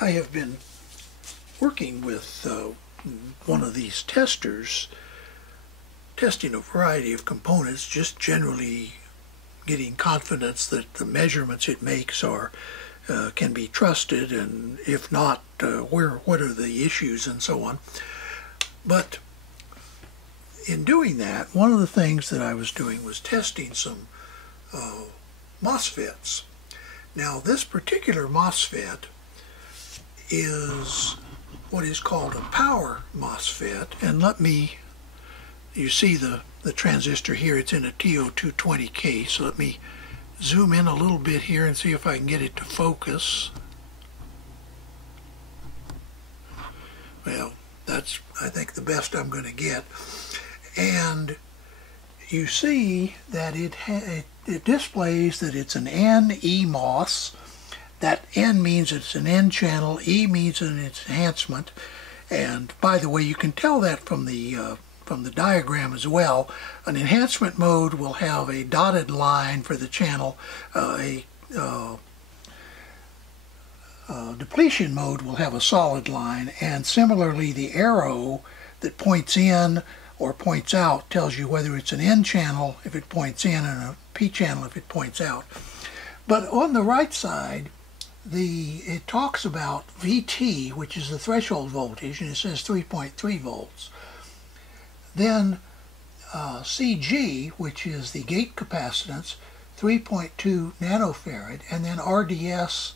I have been working with one of these testers, testing a variety of components, just generally getting confidence that the measurements it makes are can be trusted, and if not, what are the issues and so on. But in doing that, one of the things that I was doing was testing some MOSFETs. Now, this particular MOSFET is what is called a power MOSFET, and you see the transistor here, it's in a TO220 so let me zoom in a little bit here and see if I can get it to focus. Well, that's, I think, the best I'm going to get. And you see that it displays that it's an NEMOS. That N means it's an N channel, E means an enhancement, and by the way, you can tell that from the diagram as well. An enhancement mode will have a dotted line for the channel, depletion mode will have a solid line, and similarly the arrow that points in or points out tells you whether it's an N channel if it points in and a P channel if it points out. But on the right side, it talks about VT, which is the threshold voltage, and it says 3.3 volts. Then CG, which is the gate capacitance, 3.2 nanofarad, and then RDS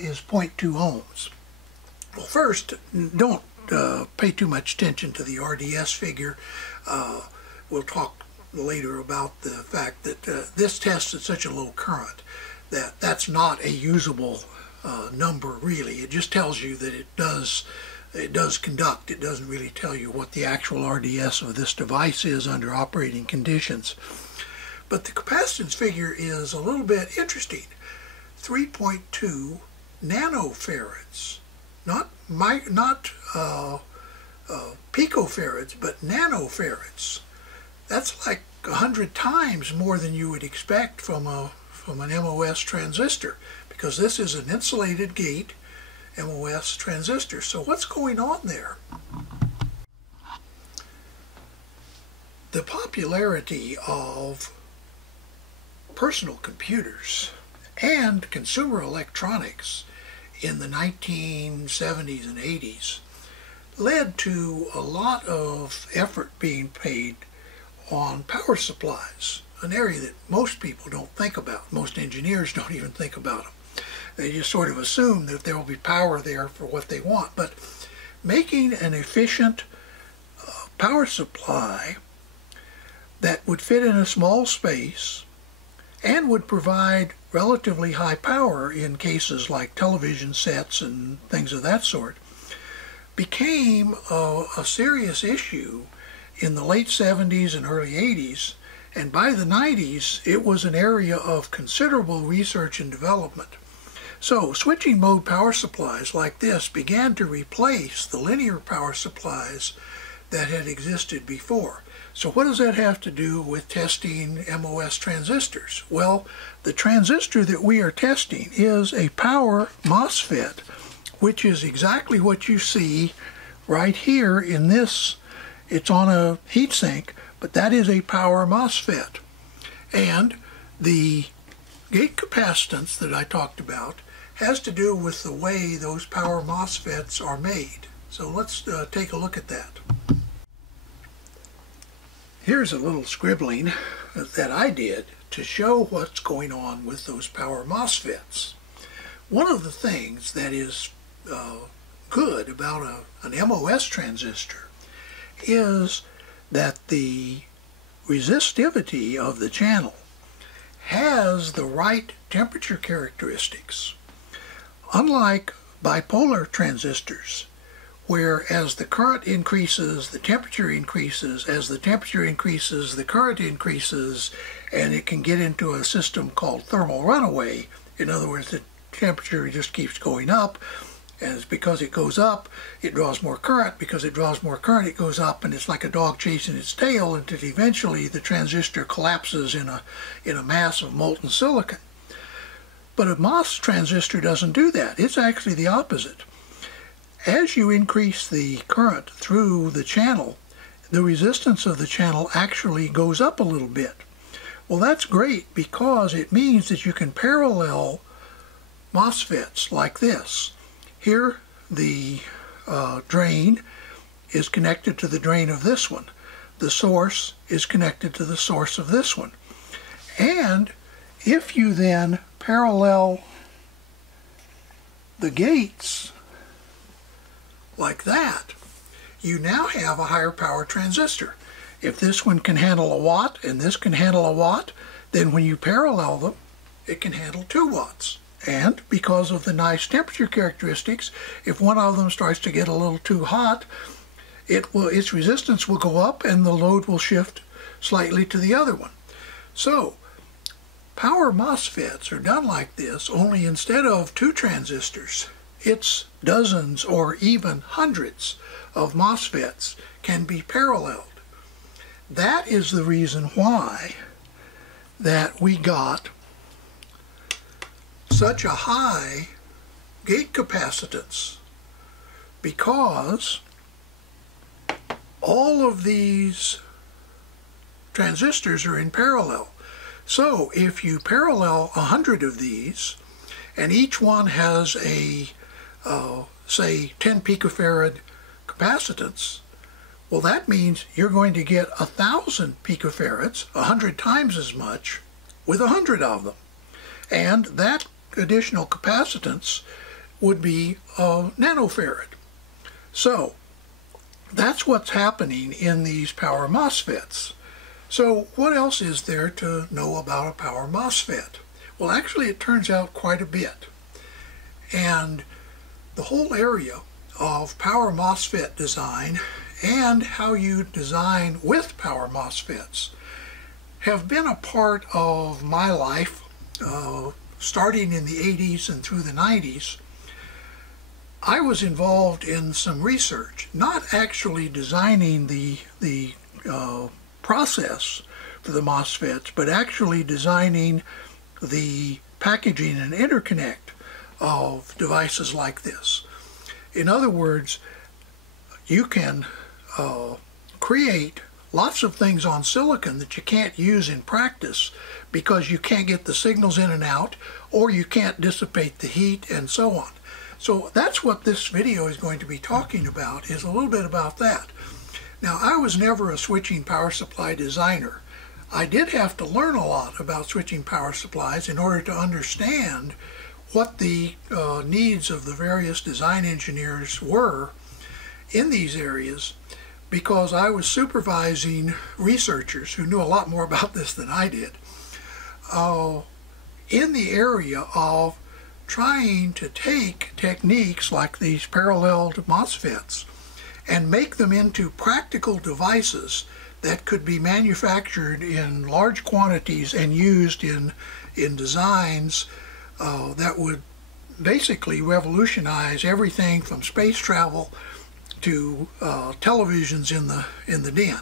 is 0.2 ohms. Well, first, don't pay too much attention to the RDS figure. We'll talk later about the fact that this tests at such a low current that that's not a usable number really. It just tells you that it does conduct. It doesn't really tell you what the actual RDS of this device is under operating conditions. But the capacitance figure is a little bit interesting. 3.2 nanofarads, not picofarads, but nanofarads. That's like 100 times more than you would expect from an MOS transistor, because this is an insulated gate MOS transistor. So what's going on there? The popularity of personal computers and consumer electronics in the 1970s and 80s led to a lot of effort being paid on power supplies, an area that most people don't think about. Most engineers don't even think about them. They just sort of assume that there will be power there for what they want. But making an efficient power supply that would fit in a small space and would provide relatively high power in cases like television sets and things of that sort became a serious issue in the late 70s and early 80s, and by the 90s it was an area of considerable research and development. So switching mode power supplies like this began to replace the linear power supplies that had existed before. So what does that have to do with testing MOS transistors? Well, the transistor that we are testing is a power MOSFET, which is exactly what you see right here in this. It's on a heatsink, but that is a power MOSFET. And the gate capacitance that I talked about has to do with the way those power MOSFETs are made. So let's take a look at that. Here's a little scribbling that I did to show what's going on with those power MOSFETs. One of the things that is good about an MOS transistor is that the resistivity of the channel has the right temperature characteristics. Unlike bipolar transistors, where as the current increases, the temperature increases, as the temperature increases, the current increases, and it can get into a system called thermal runaway. In other words, the temperature just keeps going up, and it's because it goes up, it draws more current. Because it draws more current, it goes up, and it's like a dog chasing its tail until eventually the transistor collapses in a mass of molten silicon. But a MOS transistor doesn't do that. It's actually the opposite. As you increase the current through the channel, the resistance of the channel actually goes up a little bit. Well, that's great because it means that you can parallel MOSFETs like this. Here, the drain is connected to the drain of this one. The source is connected to the source of this one. And if you then parallel the gates like that, you now have a higher power transistor. If this one can handle a watt and this can handle a watt, then when you parallel them, it can handle 2 watts. And because of the nice temperature characteristics, if one of them starts to get a little too hot, its resistance will go up and the load will shift slightly to the other one. So, power MOSFETs are done like this, only instead of 2 transistors, it's dozens or even hundreds of MOSFETs can be paralleled. That is the reason why that we got such a high gate capacitance, because all of these transistors are in parallel. So if you parallel 100 of these, and each one has a, say, 10 picofarad capacitance, well, that means you're going to get 1,000 picofarads, 100 times as much, with 100 of them. And that additional capacitance would be a nanofarad. So that's what's happening in these power MOSFETs. So what else is there to know about a power MOSFET? Well, actually it turns out quite a bit. And the whole area of power MOSFET design and how you design with power MOSFETs have been a part of my life, starting in the 80s and through the 90s. I was involved in some research, not actually designing the process for the MOSFETs, but actually designing the packaging and interconnect of devices like this. In other words, you can create lots of things on silicon that you can't use in practice because you can't get the signals in and out, or you can't dissipate the heat, and so on. So that's what this video is going to be talking about, is a little bit about that. Now, I was never a switching power supply designer. I did have to learn a lot about switching power supplies in order to understand what the needs of the various design engineers were in these areas, because I was supervising researchers who knew a lot more about this than I did, in the area of trying to take techniques like these paralleled MOSFETs and make them into practical devices that could be manufactured in large quantities and used in designs that would basically revolutionize everything from space travel to televisions in the den.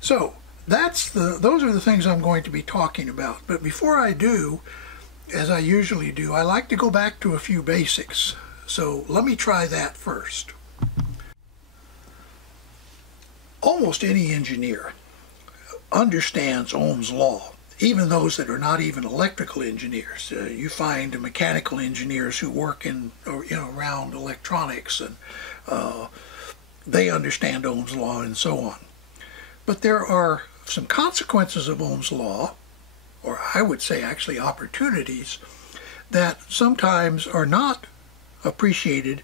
So those are the things I'm going to be talking about. But before I do, as I usually do, I like to go back to a few basics. So let me try that first. Almost any engineer understands Ohm's Law, even those that are not even electrical engineers. You find mechanical engineers who work in around electronics, and they understand Ohm's Law and so on. But there are some consequences of Ohm's Law, or I would say actually opportunities, that sometimes are not appreciated.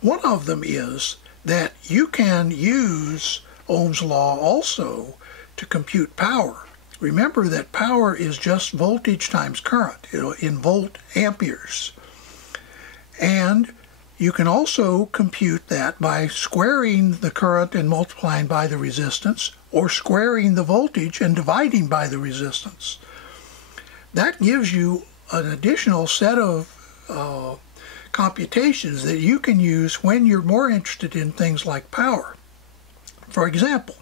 One of them is that you can use Ohm's Law also to compute power. Remember that power is just voltage times current, in volt amperes. And you can also compute that by squaring the current and multiplying by the resistance, or squaring the voltage and dividing by the resistance. That gives you an additional set of computations that you can use when you're more interested in things like power. For example,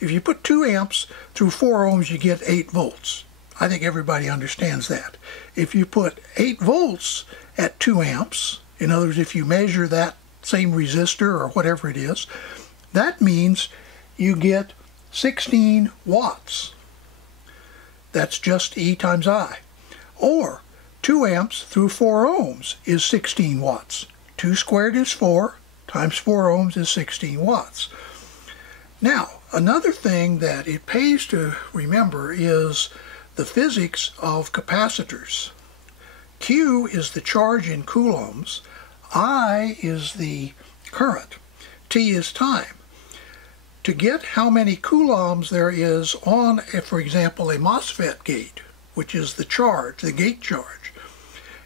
if you put 2 amps through 4 ohms, you get 8 volts. I think everybody understands that. If you put 8 volts at 2 amps, in other words, if you measure that same resistor or whatever it is, that means you get 16 watts. That's just E times I. Or 2 amps through 4 ohms is 16 watts. 2 squared is 4, times 4 ohms is 16 watts. Now, another thing that it pays to remember is the physics of capacitors. Q is the charge in coulombs, I is the current, T is time. To get how many coulombs there is on, for example, a MOSFET gate, which is the charge, the gate charge,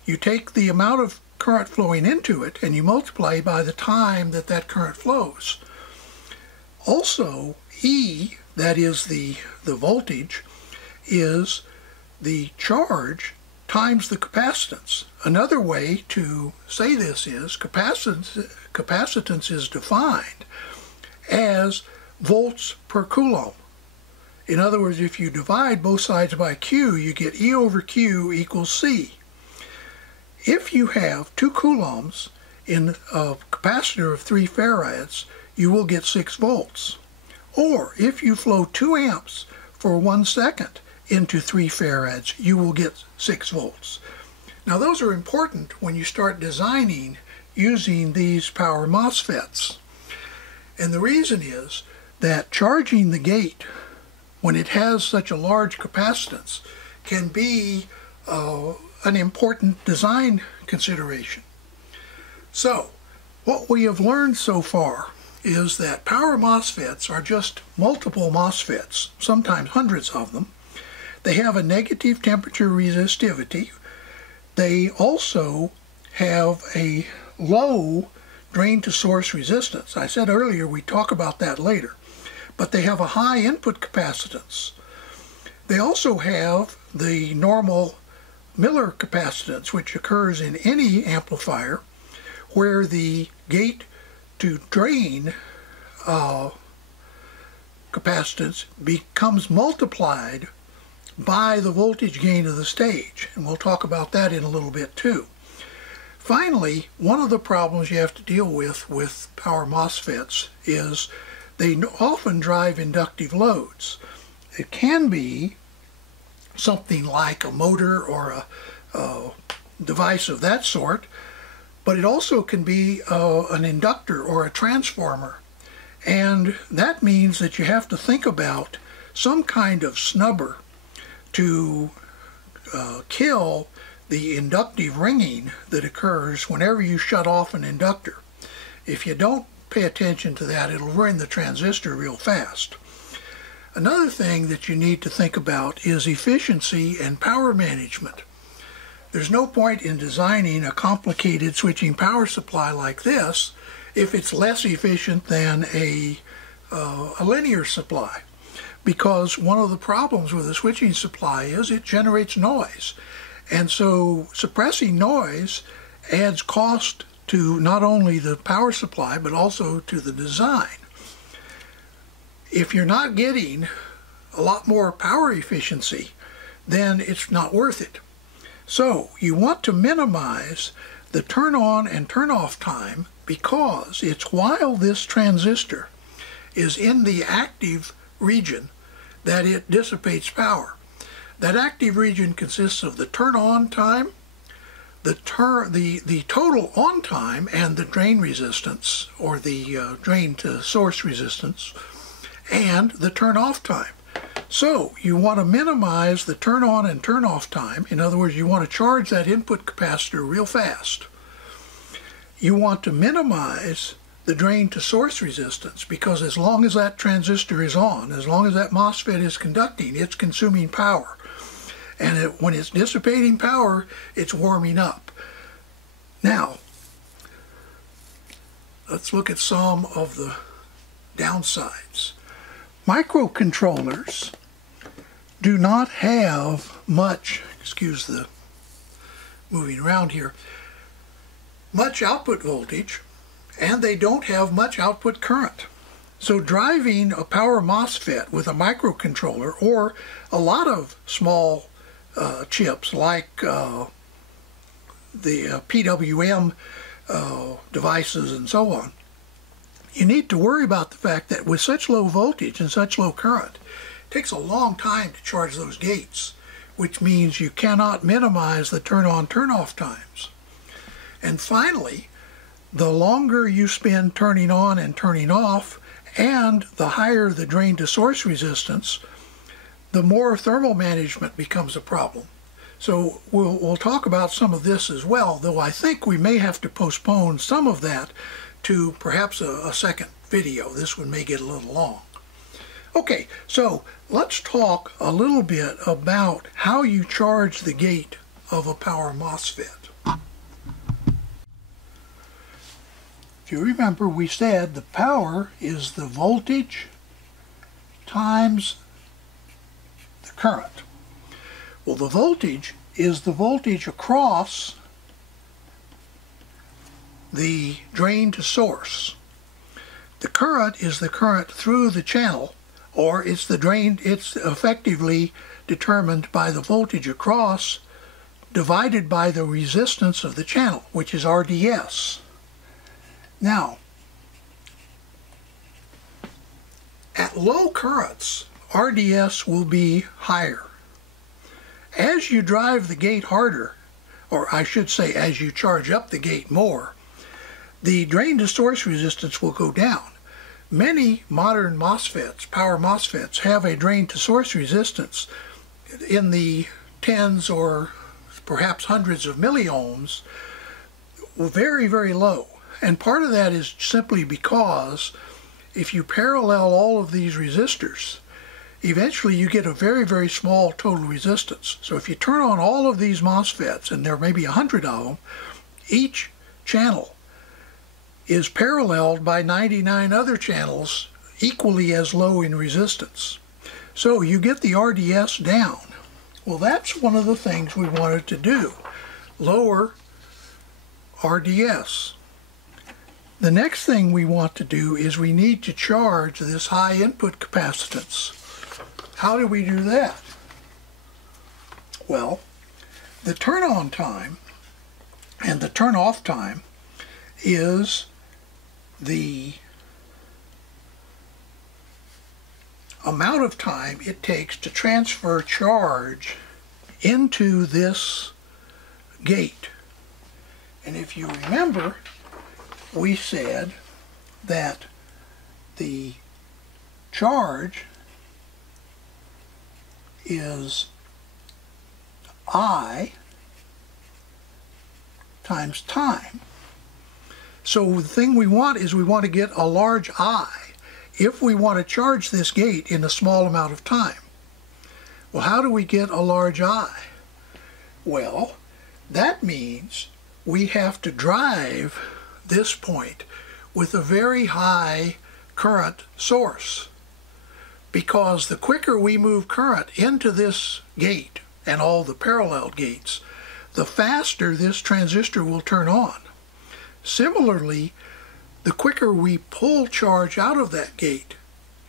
you take the amount of current flowing into it and you multiply by the time that that current flows. Also, E, that is the voltage, is the charge times the capacitance. Another way to say this is capacitance is defined as volts per coulomb. In other words, if you divide both sides by Q, you get E over Q equals C. If you have 2 coulombs in a capacitor of 3 farads, you will get 6 volts. Or if you flow 2 amps for 1 second into 3 farads, you will get 6 volts. Now those are important when you start designing using these power MOSFETs. And the reason is that charging the gate when it has such a large capacitance can be an important design consideration. So, what we have learned so far is that power MOSFETs are just multiple MOSFETs, sometimes hundreds of them. They have a negative temperature resistivity. They also have a low drain to source resistance. I said earlier we'd talk about that later. But they have a high input capacitance. They also have the normal Miller capacitance, which occurs in any amplifier, where the gate to drain capacitance becomes multiplied by the voltage gain of the stage. And we'll talk about that in a little bit too. Finally, one of the problems you have to deal with power MOSFETs is they often drive inductive loads. It can be something like a motor or a device of that sort, but it also can be an inductor or a transformer. And that means that you have to think about some kind of snubber to kill the inductive ringing that occurs whenever you shut off an inductor. If you don't pay attention to that, it'll ruin the transistor real fast. Another thing that you need to think about is efficiency and power management. There's no point in designing a complicated switching power supply like this if it's less efficient than a linear supply, because one of the problems with a switching supply is it generates noise, and so suppressing noise adds cost to not only the power supply but also to the design. If you're not getting a lot more power efficiency, then it's not worth it. So you want to minimize the turn on and turn off time, because it's while this transistor is in the active region that it dissipates power. That active region consists of the turn on time, the total on time, and the drain resistance, or the drain to source resistance, and the turn off time. So you want to minimize the turn on and turn off time. In other words, you want to charge that input capacitor real fast. You want to minimize the drain to source resistance, because as long as that transistor is on, as long as that MOSFET is conducting, it's consuming power. And when it's dissipating power, it's warming up. Now, let's look at some of the downsides. Microcontrollers do not have much, excuse the moving around here, much output voltage, and they don't have much output current. So driving a power MOSFET with a microcontroller, or a lot of small chips like the PWM devices and so on, you need to worry about the fact that with such low voltage and such low current, it takes a long time to charge those gates, which means you cannot minimize the turn-on, turn-off times. And finally, the longer you spend turning on and turning off, and the higher the drain-to-source resistance, the more thermal management becomes a problem. So we'll talk about some of this as well, though I think we may have to postpone some of that to perhaps a second video. This one may get a little long. Okay, so let's talk a little bit about how you charge the gate of a power MOSFET. If you remember, we said the power is the voltage times the current. Well, the voltage is the voltage across the drain to source. The current is the current through the channel, or it's the drain. It's effectively determined by the voltage across divided by the resistance of the channel, which is RDS. Now, at low currents, RDS will be higher. As you drive the gate harder, or I should say as you charge up the gate more, the drain to source resistance will go down. Many modern MOSFETs, power MOSFETs, have a drain to source resistance in the tens or perhaps hundreds of milliohms, very, very low. And part of that is simply because if you parallel all of these resistors, eventually you get a very, very small total resistance. So if you turn on all of these MOSFETs, and there may be 100 of them, each channel is paralleled by 99 other channels equally as low in resistance. So you get the RDS down. Well, that's one of the things we wanted to do, lower RDS. The next thing we want to do is we need to charge this high input capacitance. How do we do that? Well, the turn-on time and the turn-off time is the amount of time it takes to transfer charge into this gate. And if you remember, we said that the charge is I times time. So the thing we want is we want to get a large I if we want to charge this gate in a small amount of time. Well, how do we get a large I? Well, that means we have to drive this point with a very high current source, because the quicker we move current into this gate and all the parallel gates, the faster this transistor will turn on. Similarly, the quicker we pull charge out of that gate,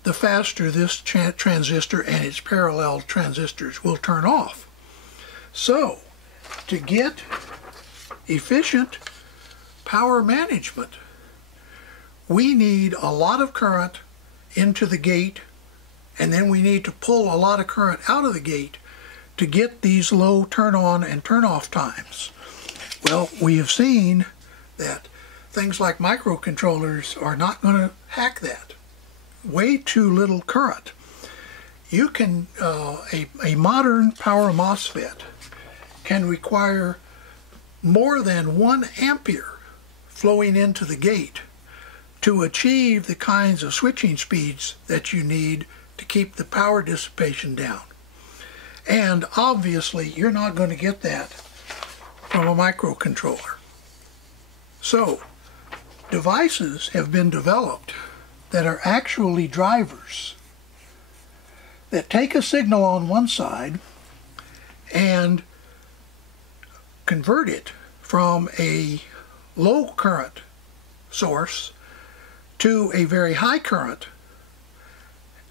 the faster this transistor and its parallel transistors will turn off. So, to get efficient power management, we need a lot of current into the gate, and then we need to pull a lot of current out of the gate to get these low turn-on and turn-off times. Well, we have seen that things like microcontrollers are not going to hack that. Way too little current. You can, a modern power MOSFET can require more than 1 ampere flowing into the gate to achieve the kinds of switching speeds that you need to keep the power dissipation down. And obviously you're not going to get that from a microcontroller. So devices have been developed that are actually drivers that take a signal on one side and convert it from a low current source to a very high current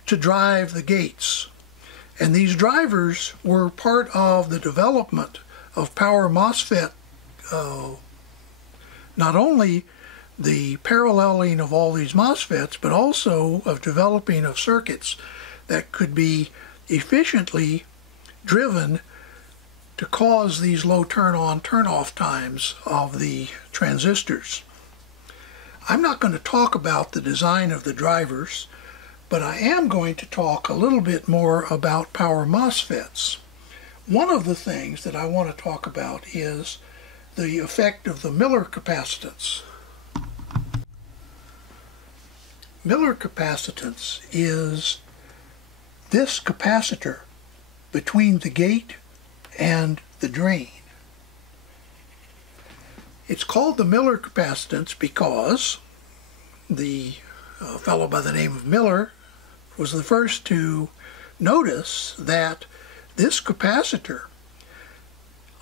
to drive the gates. And these drivers were part of the development of power MOSFET, not only the paralleling of all these MOSFETs, but also of developing of circuits that could be efficiently driven to cause these low turn-on, turn-off times of the transistors. I'm not going to talk about the design of the drivers, but I am going to talk a little bit more about power MOSFETs. One of the things that I want to talk about is the effect of the Miller capacitance. Miller capacitance is this capacitor between the gate and the drain. It's called the Miller capacitance because the fellow by the name of Miller was the first to notice that this capacitor,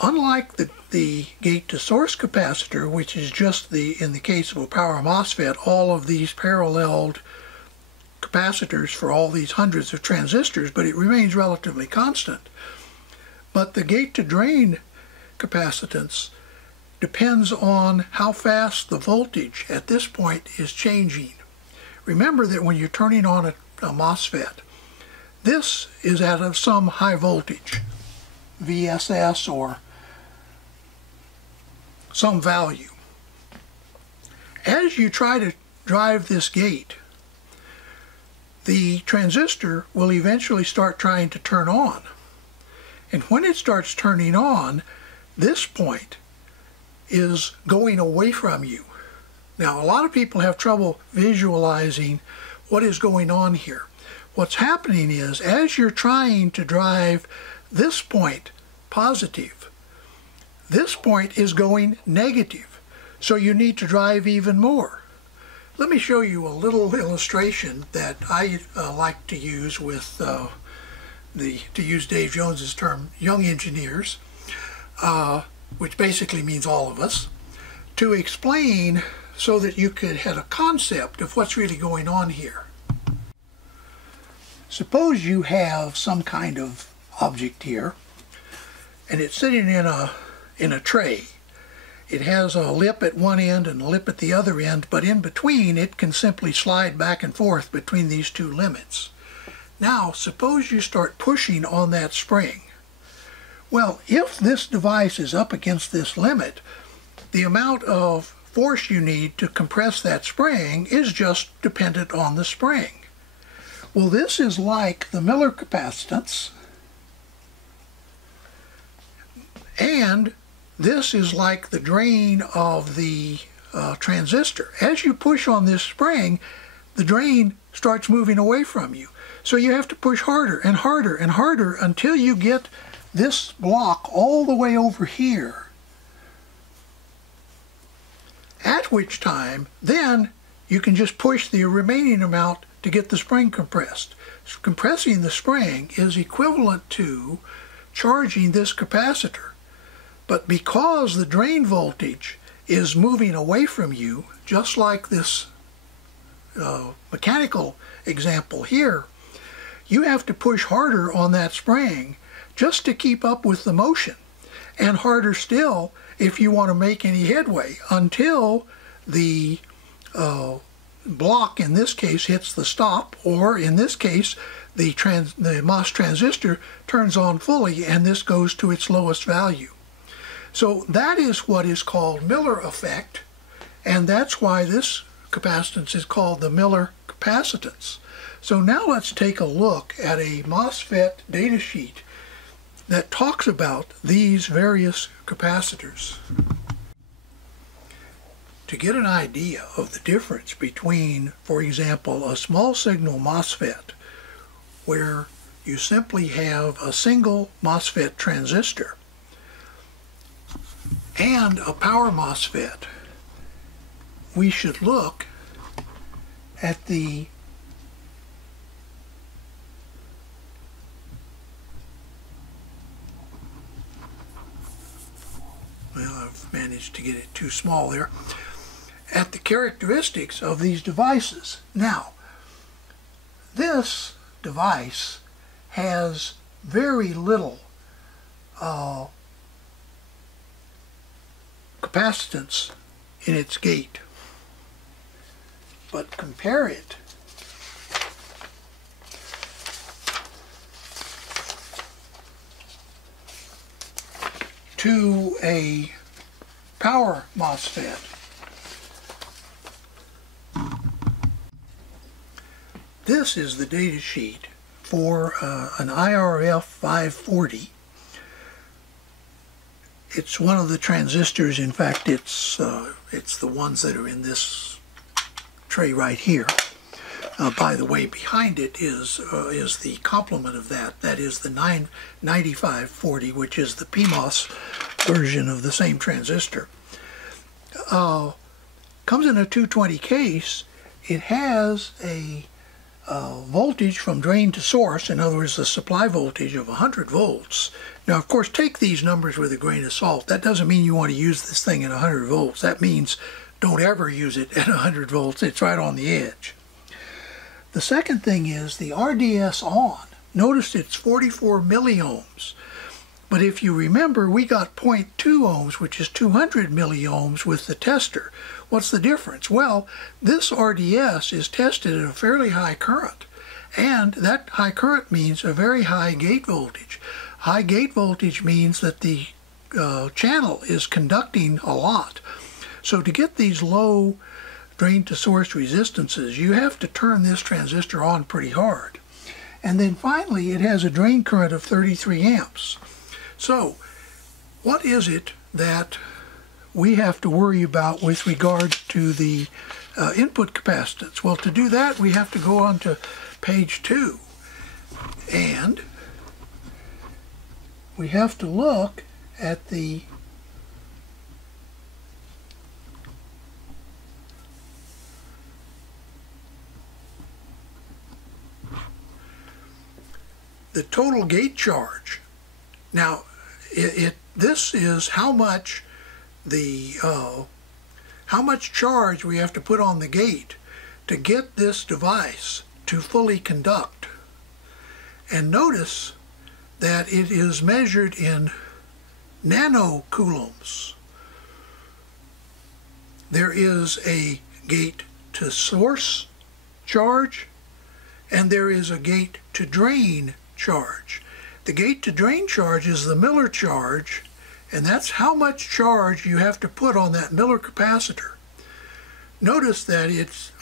unlike the gate to source capacitor, which is just in the case of a power MOSFET, all of these paralleled capacitors for all these hundreds of transistors, but it remains relatively constant. But the gate to drain capacitance depends on how fast the voltage at this point is changing. Remember that when you're turning on a MOSFET, this is at some high voltage, VSS or some value. As you try to drive this gate, the transistor will eventually start trying to turn on. And when it starts turning on, this point is going away from you. Now, a lot of people have trouble visualizing what is going on here. What's happening is, as you're trying to drive this point positive, this point is going negative. So you need to drive even more. Let me show you a little illustration that I like to use with to use Dave Jones's term, young engineers, which basically means all of us, to explain so that you could have a concept of what's really going on here. Suppose you have some kind of object here, and it's sitting in a tray. It has a lip at one end and a lip at the other end, but in between it can simply slide back and forth between these two limits. Now, suppose you start pushing on that spring. Well, if this device is up against this limit, the amount of force you need to compress that spring is just dependent on the spring. Well, this is like the Miller capacitance, and this is like the drain of the transistor. As you push on this spring, the drain starts moving away from you. So you have to push harder and harder and harder until you get this block all the way over here. At which time, then you can just push the remaining amount to get the spring compressed. Compressing the spring is equivalent to charging this capacitor. But because the drain voltage is moving away from you, just like this mechanical example here, you have to push harder on that spring just to keep up with the motion, and harder still if you want to make any headway, until the block in this case hits the stop, or in this case the MOS transistor turns on fully and this goes to its lowest value. So that is what is called Miller effect, and that's why this capacitance is called the Miller capacitance. So now let's take a look at a MOSFET datasheet that talks about these various capacitors. To get an idea of the difference between, for example, a small signal MOSFET, where you simply have a single MOSFET transistor, and a power MOSFET, we should look at the I've managed to get it too small there, at the characteristics of these devices. Now, this device has very little capacitance in its gate. But compare it to a power MOSFET. This is the data sheet for an IRF 540. It's one of the transistors. In fact, it's the ones that are in this tray right here. By the way, behind it is the complement of that. That is the 9540, which is the PMOS version of the same transistor. Comes in a 220 case. It has a voltage from drain to source, in other words, the supply voltage of 100 volts. Now, of course, take these numbers with a grain of salt. That doesn't mean you want to use this thing at 100 volts. That means don't ever use it at 100 volts. It's right on the edge. The second thing is the RDS on. Notice it's 44 milliohms. But if you remember, we got 0.2 ohms, which is 200 milliohms with the tester. What's the difference? Well, this RDS is tested at a fairly high current. And that high current means a very high gate voltage. High gate voltage means that the channel is conducting a lot. So to get these low drain to source resistances, you have to turn this transistor on pretty hard. And then finally, it has a drain current of 33 amps. So what is it that we have to worry about with regard to the input capacitance? Well, to do that, we have to go on to page 2. And we have to look at the total gate charge. Now, this is how much charge we have to put on the gate to get this device to fully conduct. And notice that it is measured in nanocoulombs. There is a gate to source charge, and there is a gate to drain charge. The gate to drain charge is the Miller charge, and that's how much charge you have to put on that Miller capacitor. Notice that it's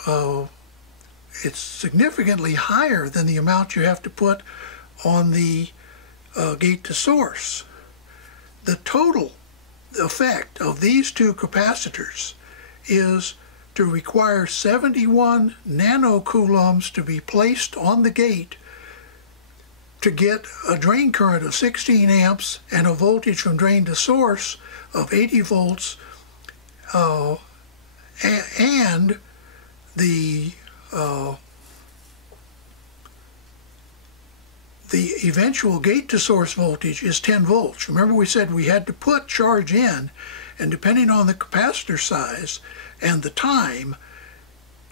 significantly higher than the amount you have to put on the gate to source. The total effect of these two capacitors is to require 71 nanocoulombs to be placed on the gate to get a drain current of 16 amps and a voltage from drain to source of 80 volts, and the eventual gate to source voltage is 10 volts. Remember, we said we had to put charge in, and depending on the capacitor size and the time,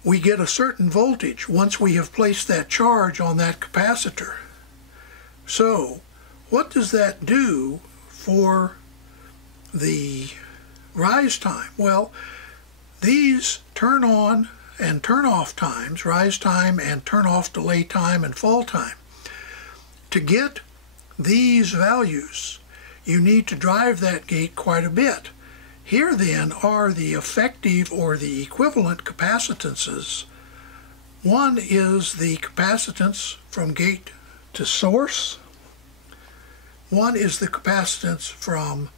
we get a certain voltage once we have placed that charge on that capacitor. So, what does that do for the rise time? Well, these turn on and turn off times, rise time and turn off delay time and fall time. To get these values, you need to drive that gate quite a bit. Here then are the effective or the equivalent capacitances. One is the capacitance from gate to source. One is the capacitance from,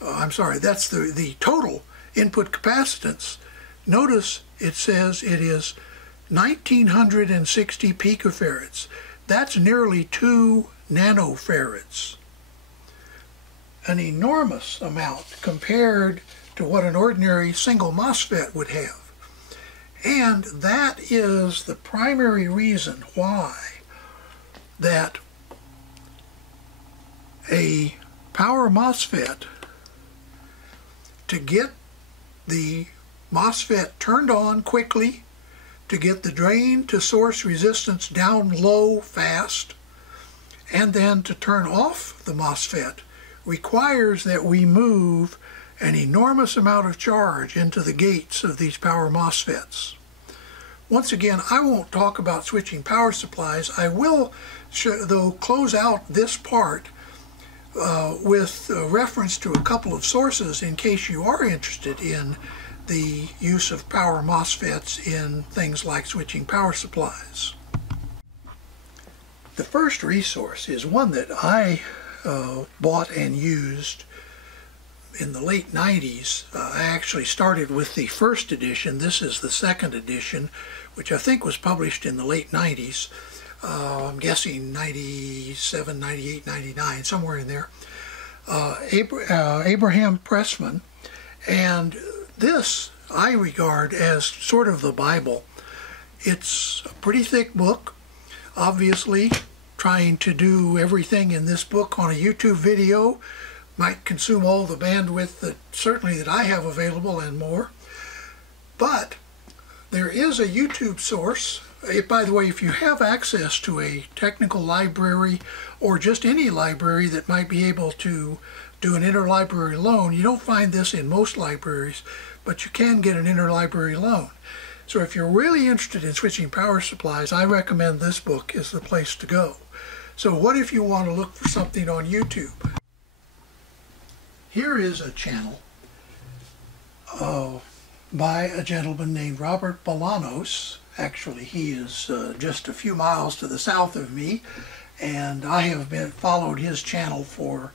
that's the total input capacitance. Notice it says it is 1960 picofarads. That's nearly 2 nanofarads. An enormous amount compared to what an ordinary single MOSFET would have. And that is the primary reason why that a power MOSFET, to get the MOSFET turned on quickly, to get the drain to source resistance down low fast, and then to turn off the MOSFET requires that we move an enormous amount of charge into the gates of these power MOSFETs. Once again, I won't talk about switching power supplies. I will, though, close out this part with reference to a couple of sources in case you are interested in the use of power MOSFETs in things like switching power supplies. The first resource is one that I bought and used in the late 90s. I actually started with the first edition. This is the second edition, which I think was published in the late 90s. I'm guessing 97, 98, 99, somewhere in there. Abraham Pressman. And this I regard as sort of the Bible. It's a pretty thick book. Obviously, trying to do everything in this book on a YouTube video might consume all the bandwidth that I have available and more. But there is a YouTube source. By the way, if you have access to a technical library or just any library that might be able to do an interlibrary loan, you don't find this in most libraries, but you can get an interlibrary loan. So if you're really interested in switching power supplies, I recommend this book is the place to go. So what if you want to look for something on YouTube? Here is a channel by a gentleman named Robert Bolanos. Actually, he is just a few miles to the south of me, and I have followed his channel for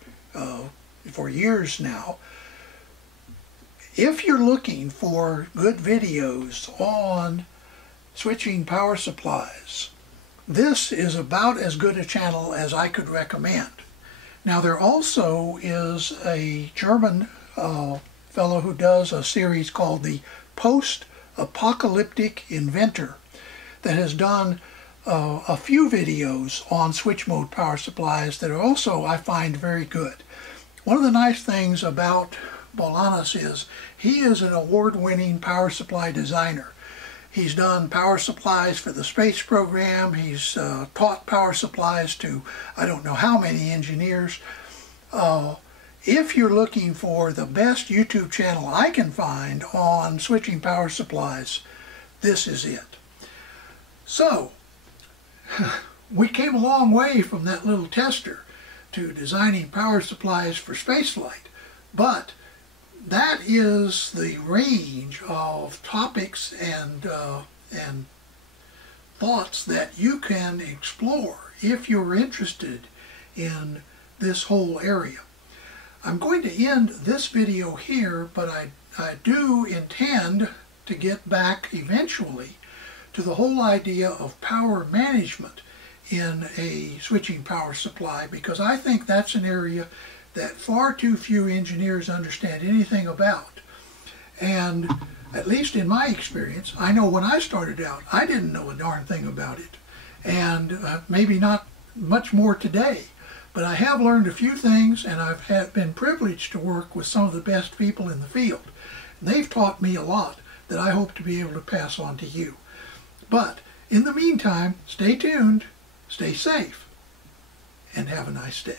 years now. If you're looking for good videos on switching power supplies, this is about as good a channel as I could recommend. Now, there also is a German fellow who does a series called the Post-Apocalyptic Inventor that has done a few videos on switch mode power supplies that are also, I find, very good. One of the nice things about Bolanos is he is an award-winning power supply designer. He's done power supplies for the space program. He's taught power supplies to I don't know how many engineers. If you're looking for the best YouTube channel I can find on switching power supplies, this is it. So, we came a long way from that little tester to designing power supplies for spaceflight, but that is the range of topics and thoughts that you can explore if you're interested in this whole area. I'm going to end this video here, but I do intend to get back eventually to the whole idea of power management in a switching power supply, because I think that's an area that far too few engineers understand anything about. And at least in my experience, I know when I started out, I didn't know a darn thing about it. And maybe not much more today. But I have learned a few things, and I've been privileged to work with some of the best people in the field. And they've taught me a lot that I hope to be able to pass on to you. But in the meantime, stay tuned, stay safe, and have a nice day.